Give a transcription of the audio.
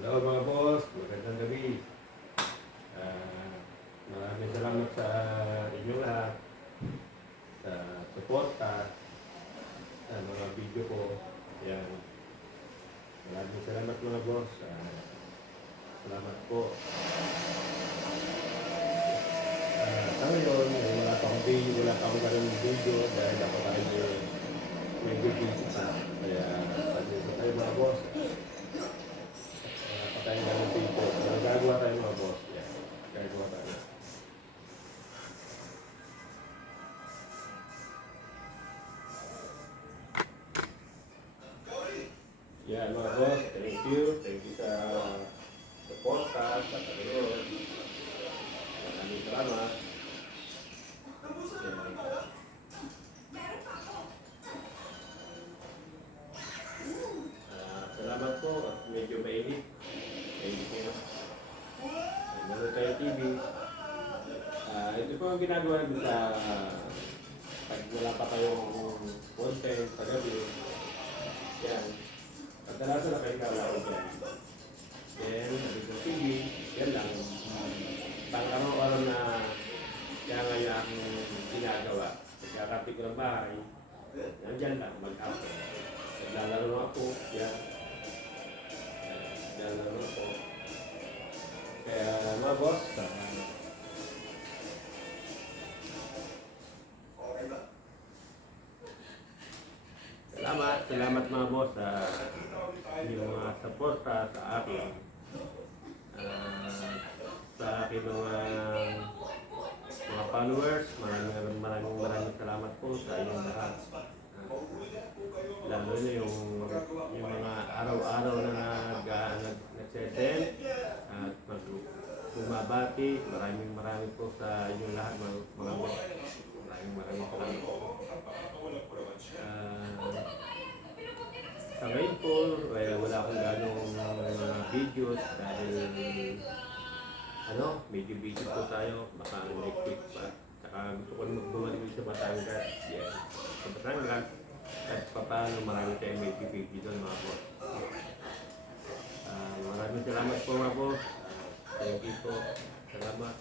Hello mga boss, magandang gabi. Ah, maraming salamat sa inyo lahat sa suporta sa mga video ko. Yan. Maraming salamat mga boss. Ah, salamat po. Ah, sa ngayon, wala pa akong video, wala pa akong ganun video dahil ako tayo Yan mga thank you. Thank you sa support ka, sa pagkaroon. Maraming salamat. Ah, salamat po at medyo mainit. Mainit nyo. Nanonood tayo TV. Ah, ito po ang ginagawa namin sa pag wala pa kayong ko ng bahay, nandyan lang, mag-upload. Naglalaro na ako, yan. Naglalaro ako. Kaya mga boss, ah, Salamat, salamat mga boss sa inyong mga suporta sa akin. Followers, maraming maraming maraming salamat po sa inyong lahat. Ah, lalo na yung yung mga araw-araw na nag, uh, nag nagsesend at mag bumabati. Maraming maraming po sa inyong lahat mga mga. Maraming maraming salamat po. Ah, sa ngayon po, eh, wala akong ganong mga videos dahil ano, medyo busy po tayo, baka next week pa. Saka gusto ko naman bumalik sa Batangas. Yeah. Sa Batangas, kahit pa paano marami tayong medyo video doon mga boss. Ah, maraming salamat po mga boss. Thank you po. Salamat.